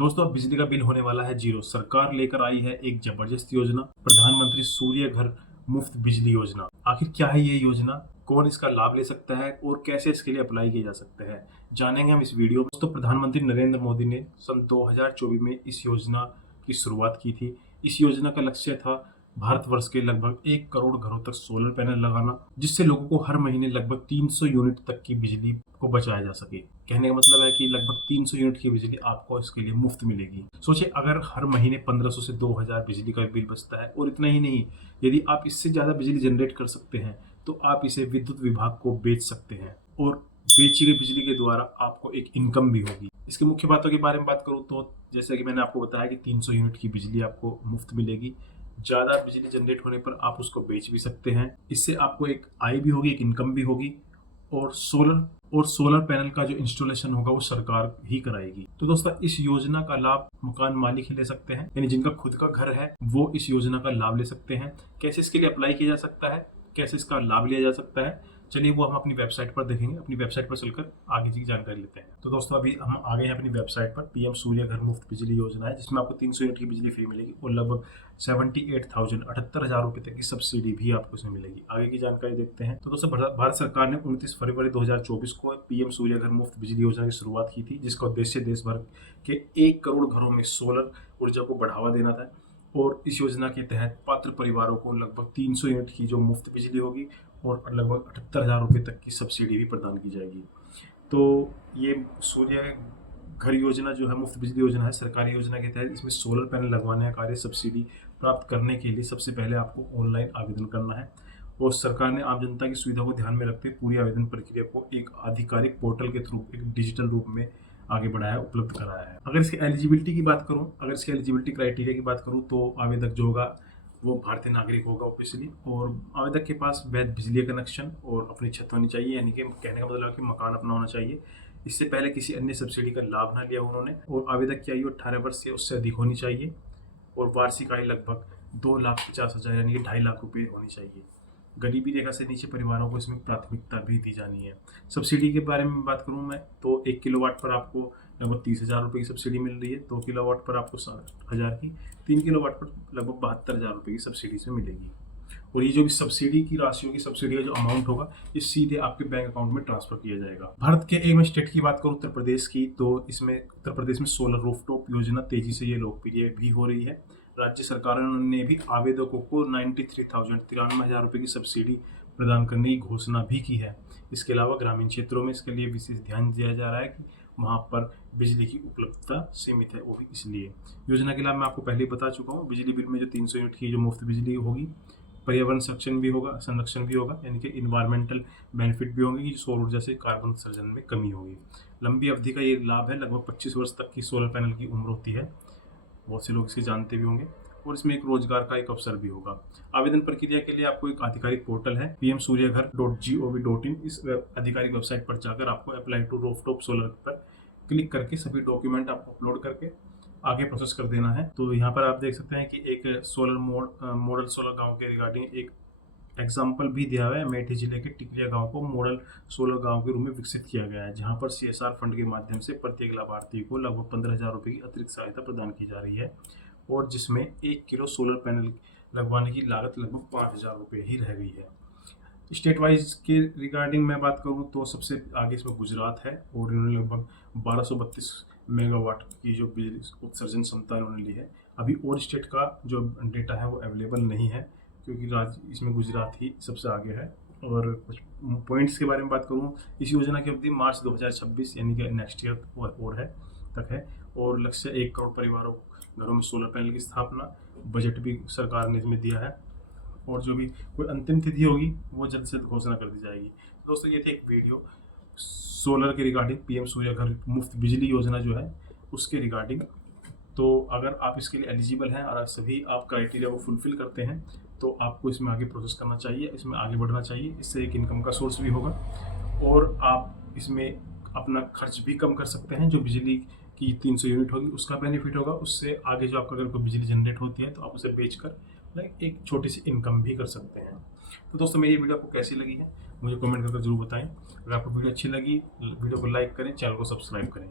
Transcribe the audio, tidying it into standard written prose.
दोस्तों अब बिजली का बिल होने वाला है जीरो। सरकार लेकर आई है एक जबरदस्त योजना, प्रधानमंत्री सूर्य घर मुफ्त बिजली योजना। आखिर क्या है ये योजना, कौन इसका लाभ ले सकता है और कैसे इसके लिए अप्लाई किया जा सकता है, जानेंगे हम इस वीडियो में। दोस्तों प्रधानमंत्री नरेंद्र मोदी ने सन 2024 में इस योजना की शुरुआत की थी। इस योजना का लक्ष्य था भारतवर्ष के लगभग 1 करोड़ घरों तक सोलर पैनल लगाना, जिससे लोगों को हर महीने लगभग 300 यूनिट तक की बिजली को बचाया जा सके। कहने का मतलब है कि लगभग 300 यूनिट की बिजली आपको इसके लिए मुफ्त मिलेगी। सोचिए अगर हर महीने 1500 से 2000 बिजली का बिल बचता है, और इतना ही नहीं, यदि आप इससे ज्यादा बिजली जनरेट कर सकते हैं तो आप इसे विद्युत विभाग को बेच सकते हैं और बेची गई बिजली के द्वारा आपको एक इनकम भी होगी। इसके मुख्य बातों के बारे में बात करूं तो जैसे कि मैंने आपको बताया कि 300 यूनिट की बिजली आपको मुफ्त मिलेगी। ज्यादा बिजली जनरेट होने पर आप उसको बेच भी सकते हैं। इससे आपको एक आय भी होगी, एक इनकम भी होगी, और सोलर पैनल का जो इंस्टॉलेशन होगा वो सरकार ही कराएगी। तो दोस्तों इस योजना का लाभ मकान मालिक ही ले सकते हैं, यानी जिनका खुद का घर है वो इस योजना का लाभ ले सकते हैं। कैसे इसके लिए अप्लाई किया जा सकता है, कैसे इसका लाभ लिया जा सकता है, चलिए वो हम अपनी वेबसाइट पर देखेंगे। अपनी वेबसाइट पर चलकर आगे की जानकारी लेते हैं। तो दोस्तों अभी हम आ गए हैं अपनी वेबसाइट पर। पीएम सूर्य घर मुफ्त बिजली योजना है, जिसमें आपको 300 यूनिट की बिजली फ्री मिलेगी और लगभग 78,000 रुपए तक की सब्सिडी भी आपको इसमें मिलेगी। आगे की जानकारी देखते हैं। तो दोस्तों भारत सरकार ने 29 फरवरी 2024 को पीएम सूर्य घर मुफ्त बिजली योजना की शुरुआत की थी, जिसका उद्देश्य देश भर के 1 करोड़ घरों में सोलर ऊर्जा को बढ़ावा देना था। और इस योजना के तहत पात्र परिवारों को लगभग 300 यूनिट की जो मुफ्त बिजली होगी और लगभग 78,000 रुपये तक की सब्सिडी भी प्रदान की जाएगी। तो ये सूर्य घर योजना जो है मुफ्त बिजली योजना है, सरकारी योजना के तहत इसमें सोलर पैनल लगवाने का कार्य सब्सिडी प्राप्त करने के लिए सबसे पहले आपको ऑनलाइन आवेदन करना है। और सरकार ने आम जनता की सुविधा को ध्यान में रखते हुए पूरी आवेदन प्रक्रिया को एक आधिकारिक पोर्टल के थ्रू एक डिजिटल रूप में आगे बढ़ाया, उपलब्ध कराया है। अगर इसकी एलिजिबिलिटी की बात करूं, अगर इसकी एलिजिबिलिटी क्राइटेरिया की बात करूं तो आवेदक जो होगा वो भारतीय नागरिक होगा ऑब्वियसली, और आवेदक के पास वैध बिजली कनेक्शन और अपनी छत होनी चाहिए, यानी कि कहने का मतलब है कि मकान अपना होना चाहिए। इससे पहले किसी अन्य सब्सिडी का लाभ ना लिया उन्होंने, और आवेदक की आयु 18 वर्ष से उससे अधिक होनी चाहिए और वार्षिक आय लगभग 2,50,000 यानी कि 2.5 लाख रुपये होनी चाहिए। गरीबी रेखा से नीचे परिवारों को इसमें प्राथमिकता भी दी जानी है। सब्सिडी के बारे में बात करूं मैं तो 1 किलोवाट पर आपको लगभग 30,000 रुपये की सब्सिडी मिल रही है। 2 किलोवाट पर आपको 60,000 की, 3 किलोवाट पर लगभग 72,000 रुपये की सब्सिडी इसमें मिलेगी। और ये जो भी सब्सिडी की राशि होगी, सब्सिडी का जो अमाउंट होगा, ये सीधे आपके बैंक अकाउंट में ट्रांसफर किया जाएगा। भारत के एक स्टेट की बात करूं उत्तर प्रदेश की, तो इसमें उत्तर प्रदेश में सोलर रूफटॉप योजना तेजी से ये लोकप्रिय भी हो रही है। राज्य सरकारों ने भी आवेदकों को 93,000 रुपये की सब्सिडी प्रदान करने की घोषणा भी की है। इसके अलावा ग्रामीण क्षेत्रों में इसके लिए विशेष ध्यान दिया जा रहा है कि वहाँ पर बिजली की उपलब्धता सीमित है, वो भी इसलिए। योजना के लाभ मैं आपको पहले ही बता चुका हूँ। बिजली बिल में जो 300 यूनिट की जो मुफ्त बिजली होगी, पर्यावरण संरक्षण भी होगा, यानी कि इन्वायरमेंटल बेनिफिट भी होंगे कि सौर ऊर्जा से कार्बन उत्सर्जन में कमी होगी। लंबी अवधि का ये लाभ है, लगभग 25 वर्ष तक की सोलर पैनल की उम्र होती है, बहुत से लोग इसे जानते भी होंगे। और इसमें एक रोजगार का एक अवसर भी होगा। आवेदन प्रक्रिया के लिए आपको एक आधिकारिक पोर्टल है pmsuryaghar.gov.in। इस आधिकारिक वेबसाइट पर जाकर आपको अप्लाई टू रूफटॉप सोलर पर क्लिक करके सभी डॉक्यूमेंट आपको अपलोड करके आगे प्रोसेस कर देना है। तो यहाँ पर आप देख सकते हैं कि एक सोलर मॉडल सोलर गांव के रिगार्डिंग एक एग्जाम्पल भी दिया हुआ है। अमेठी जिले के टिकरिया गांव को मॉडल सोलर गांव के रूप में विकसित किया गया है, जहां पर CSR फंड के माध्यम से प्रत्येक लाभार्थी को लगभग 15,000 रुपये की अतिरिक्त सहायता प्रदान की जा रही है, और जिसमें 1 किलो सोलर पैनल लगवाने की लागत लगभग 5,000 रुपये ही रह गई है। स्टेट वाइज के रिगार्डिंग मैं बात करूं तो सबसे आगे इसमें गुजरात है, और इन्होंने लगभग 1232 मेगावाट की जो बिजली उत्सर्जन क्षमता इन्होंने ली है। अभी और स्टेट का जो डेटा है वो अवेलेबल नहीं है, क्योंकि राज्य इसमें गुजरात ही सबसे आगे है। और कुछ पॉइंट्स के बारे में बात करूं, इस योजना की अवधि मार्च 2026 यानी कि नेक्स्ट ईयर और है तक है, और लक्ष्य 1 करोड़ परिवारों घरों में सोलर पैनल की स्थापना। बजट भी सरकार ने इसमें दिया है, और जो भी कोई अंतिम तिथि होगी वो जल्द से जल्द घोषणा कर दी जाएगी। दोस्तों ये थी एक वीडियो सोलर के रिगार्डिंग, पीएम सूर्य घर मुफ्त बिजली योजना जो है उसके रिगार्डिंग। तो अगर आप इसके लिए एलिजिबल हैं और सभी आप क्राइटेरिया को फुलफिल करते हैं तो आपको इसमें आगे प्रोसेस करना चाहिए, इसमें आगे बढ़ना चाहिए। इससे एक इनकम का सोर्स भी होगा, और आप इसमें अपना खर्च भी कम कर सकते हैं। जो बिजली की 300 यूनिट होगी उसका बेनिफिट होगा, उससे आगे जो आपका अगर कोई बिजली जनरेट होती है तो आप उसे बेचकर एक छोटी सी इनकम भी कर सकते हैं। तो दोस्तों मेरी वीडियो आपको कैसी लगी है मुझे कमेंट करके जरूर बताएं। अगर आपको वीडियो अच्छी लगी, वीडियो को लाइक करें, चैनल को सब्सक्राइब करें।